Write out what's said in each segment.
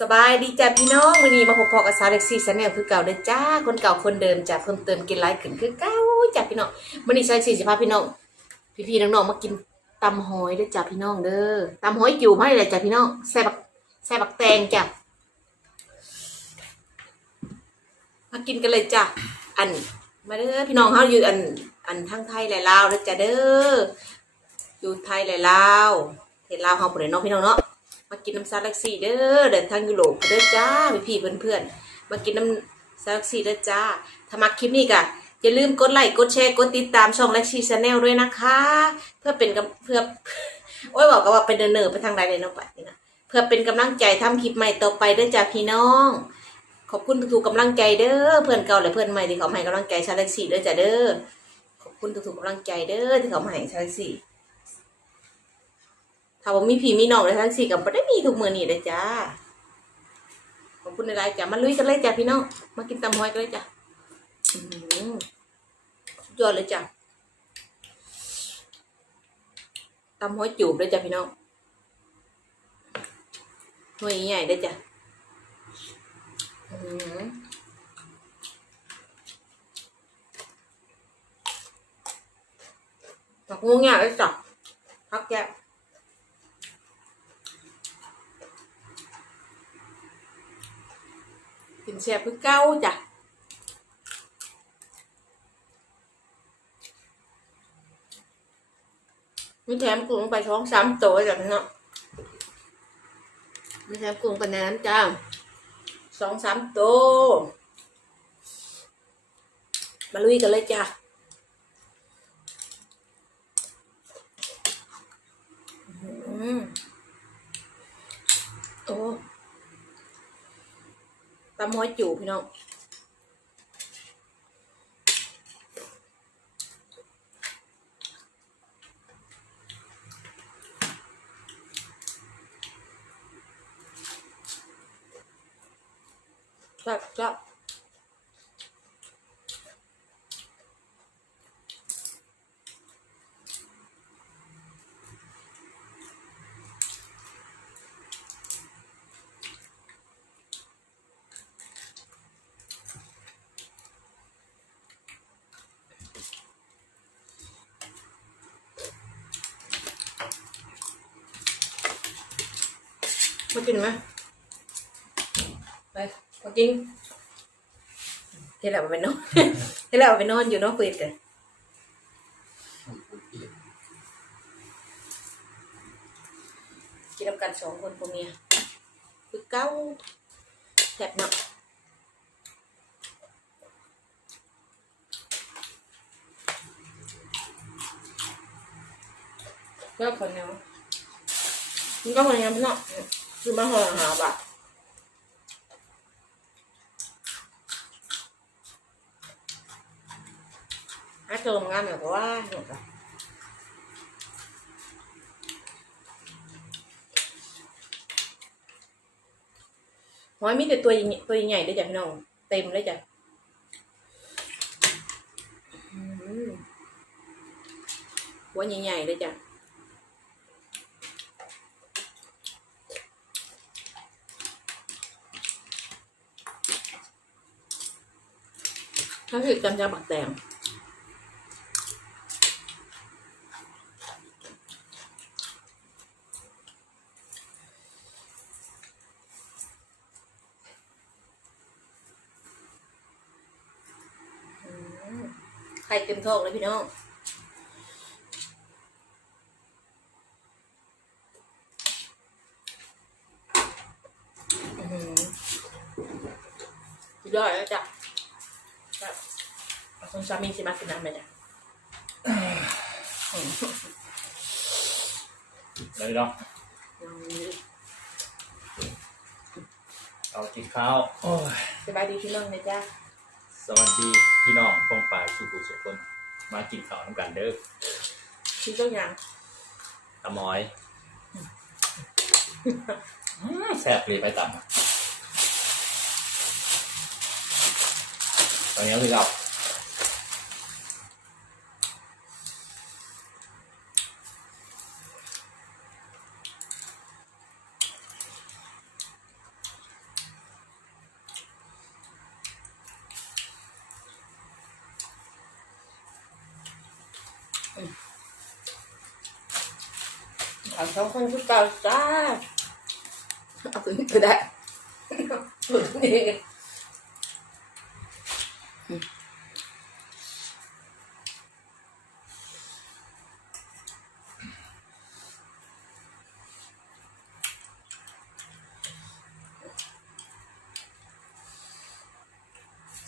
สบายดีจ้ะพี่น้องวันนี้มาพบพอกับสาวเล็กซี่ชาแนลคือเก่าเด้อจ้าคนเก่าคนเดิมจ้ะเพิ่มเติมกินไลค์ขึ้นคือเก่าจ้ะพี่น้องวันนี้สาวเล็กซี่จะพาพี่น้องพี่ๆน้องๆมากินตำหอยเด้อจ้ะพี่น้องเด้อตำหอยจิ๋วมาเลยจ้ะพี่น้องใส่บักใส่บักแตงจ้ะมากินกันเลยจ้ะอันมาเด้อพี่น้องเฮาอยู่อันอันทั้งไทยและลาวเด้อจ้ะเด้ออยู่ไทยและลาวเห็นลาวเฮาบ่ได้เนาะพี่น้องเนาะ มากินน้ำซาลักซี่เด้อเดินทางยุโรปเด้อจ้าพี่พี่ๆเพื่อนๆมากินน้ำซาลักซี่เด้อจ้าถ้ามาคลิปนี้ก็อย่าลืมกดไลค์กดแชร์กดติดตามช่องลักซี่ชาแนลด้วยนะคะ เพื่อเป็นเพื่อโอ้ยบอกก็ว่าเป็นเดินเนอร์ไปทางใดเลยนาะไปนี่นะเพื่อเป็นกำลังใจทำคลิปใหม่ต่อไปเด้อจ้าพี่น้อง ขอบคุณทุกๆกำลังใจเด้อเพื่อนเก่าและเพื่อนใหม่ที่เขาให้กำลังใจชาลักซี่เด้อจ้าเด้อขอบคุณทุกๆกำลังใจเด้อที่เขามาให้ชาลักซี่ ถ้าว่ามีพี่มีน้องเลยทั้งสี่กับไม่ได้มีทุกมือนี่เลยจ้าขอบคุณในไลน์จ้ามาลุยกันเลยจ้าพี่น้องมากินตำหอยกันเลยจ้าอื้อดยอดเลยจ้าตำหอยจูบเลยจ้าพี่น้องหน่วยใหญ่เลยจ้าอื้อหือผักงวงเงี้ยเลยจ้ะพักแก้ว กินแซ่บคือเก้าจ้ะมีแถมกุ้งไปท้องซ้ำโตจ้ะพี่น้องมีแถมกุ้งไปในน้ำจ้าสองสามตัวมาลุยกันเลยจ้ะอืมโอ้ ตำหอยจูพี่น้องจับจับ มากินไหมไปมากินเท่าไหร่ไปนอนเท่าไหร่ไปนอนอยู่นอกคุยกันกินกันสองคนพวกเมียคือเก้าแสบเนาะเลิกคนเนาะมันก็เหมือนกันพี่น้อง คือมาห่อหาบะถ้าเจอมงานแบบว่าหนูจะหอยมีแต่ตัวตัวใหญ่ได้จ้ะพี่น้องเต็มเลยจ้ะหัวใหญ่ๆเลยจ้ะ ถ้าคือจำจะบักแตงไข่เต็มท้องเลยพี่น้อง อือหือสุดยอดแล้วจ้ะ ครับคุณ สามีสิมากินน้ำไหมเนี่ยเลยเนาะเอากินข้าวโอ้ยสบายดีพี่น้องนะจ๊ะสวัสดีพี่น้องปองปลายสุขุสุขคนมากินข้าวน้ำกันเด้อพี่เจ้าหยังตะมอยอืมแซ่บเลยไปต่ำตอนนี้คือเรา สองคนคือเก่าจ้าเอาตัวนี้ก็ได้ตัวนี้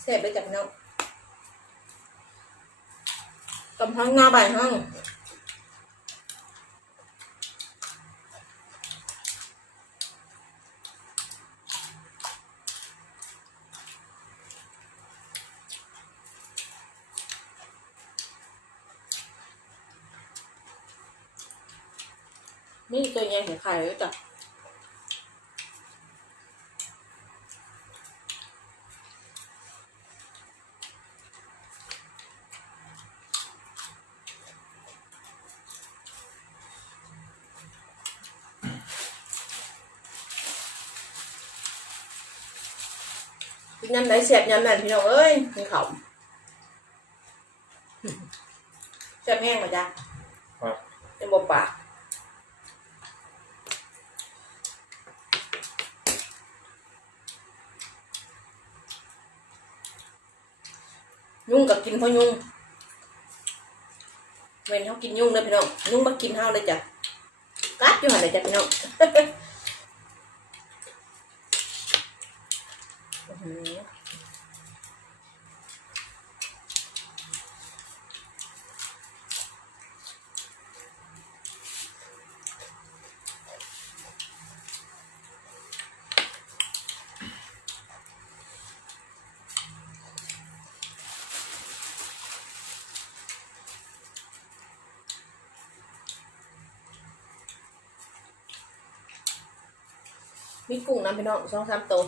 เสร็จไปจากน้องกำพังหน้าใบห้อง นี่ตัวใหญ่เห็นไข่แล้วจ้ะกินยำไหนเสียบยำนั่นพี่น้องเอ้ยมีเขาเสียบแห้งมาจ้ะ ครับ เป็นบบปาก ยุ่งกับกินเพราะยุ่งเว้นเขากินยุ่งเลยพี่น้องยุ่งมากินเฮาเลยจ้ะกัดอยู่หันเลยจ้ะพี่น้อง อื้อหือ มีกุ้งน้ำพี่น้องสองสามตัว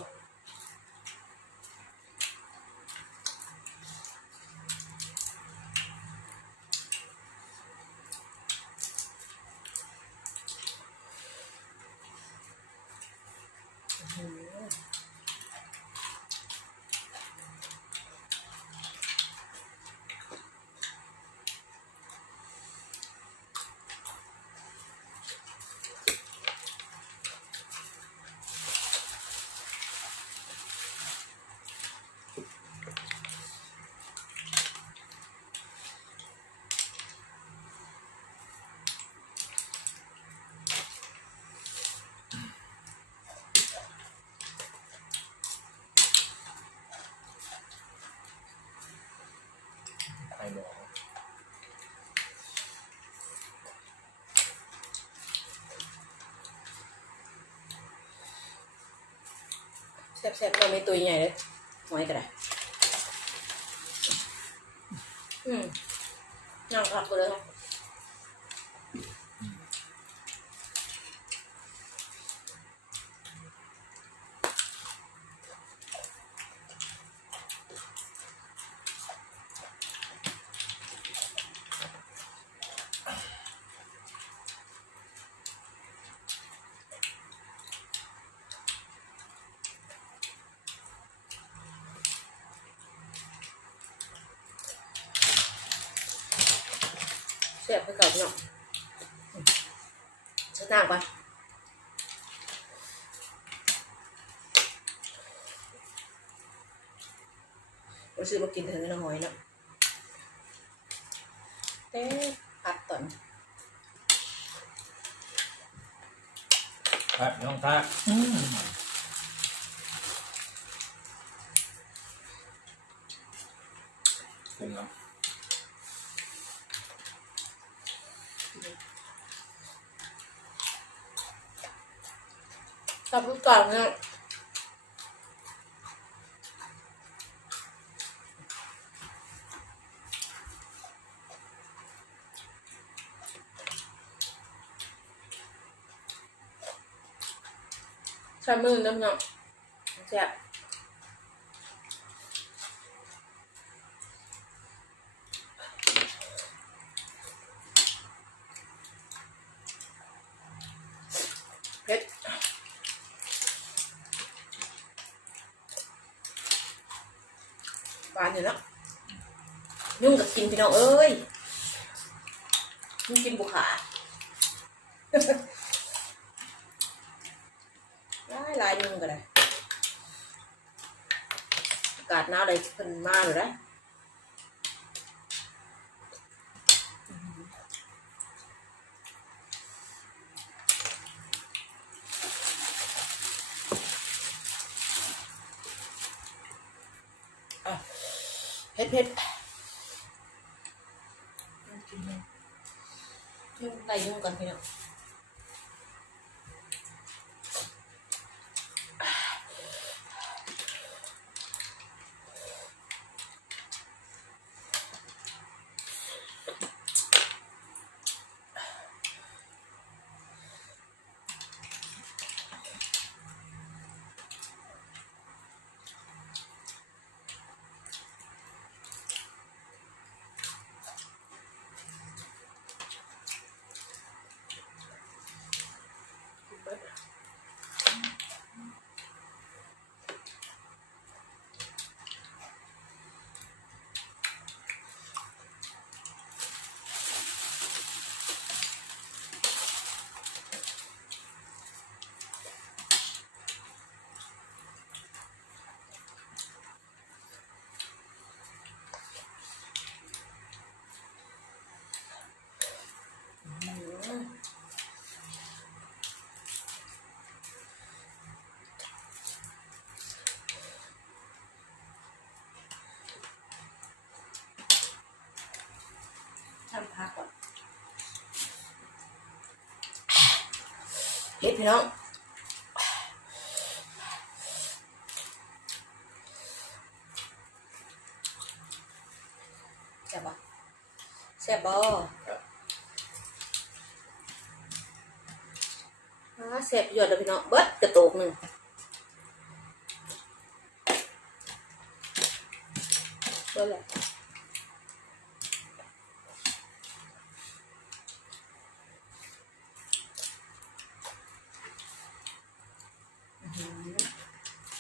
ข่หมอแซ่บๆเราไม่ตัวใหญ่เลยหอยก็ได้อืมน่ารักเลยครับ แซ่บไปเก่าพี่น้องอืมใช้น้ำก่อนเราซื้อมากินถึงน้ำหอยเนาะเต้ผัดต่อนครับน้องท่ากุ้งน้ กับลูกก่อนเนี่ยใช้มือน้ำเนาะแซ่บ พี่น้องเอ้ยมันกินบุขาลายลายมึงก็ได้อากาดหนาอะไรเพิ่นมาหรือได้เผ็ดเผ็ด ไปยุ่งกันพี่น้อง เฮ็ดพี่น้องแซ่บบ่แซ่บบ่อ่าแซ่บยอดเลยพี่น้องเบิดกระโตกหนึ่งเบิดเลย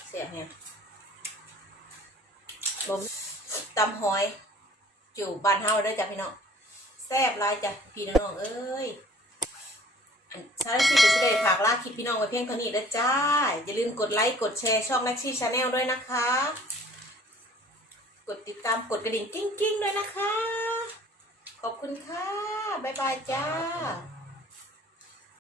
แซ่บแฮงบ่ม ตำหอยจู่บ้านเฮาเด้จ้ะพี่น้องแซ่บลายจ้ะพี่น้องเอ้ยอันชาลิสิจะได้ฝากลาคลิปพี่น้องไว้เพียงเท่านี้นะจ้า อย่าลืมกดไลค์กดแชร์ช่องแม็กซี่ชาแนลด้วยนะคะ กดติดตามกดกระดิ่งกิ้งกิ้งๆด้วยนะคะ ขอบคุณค่ะ บ๊ายบายจ้า